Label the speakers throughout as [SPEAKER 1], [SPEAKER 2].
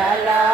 [SPEAKER 1] la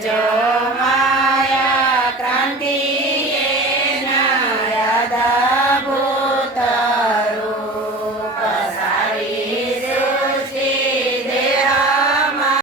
[SPEAKER 1] Yeah.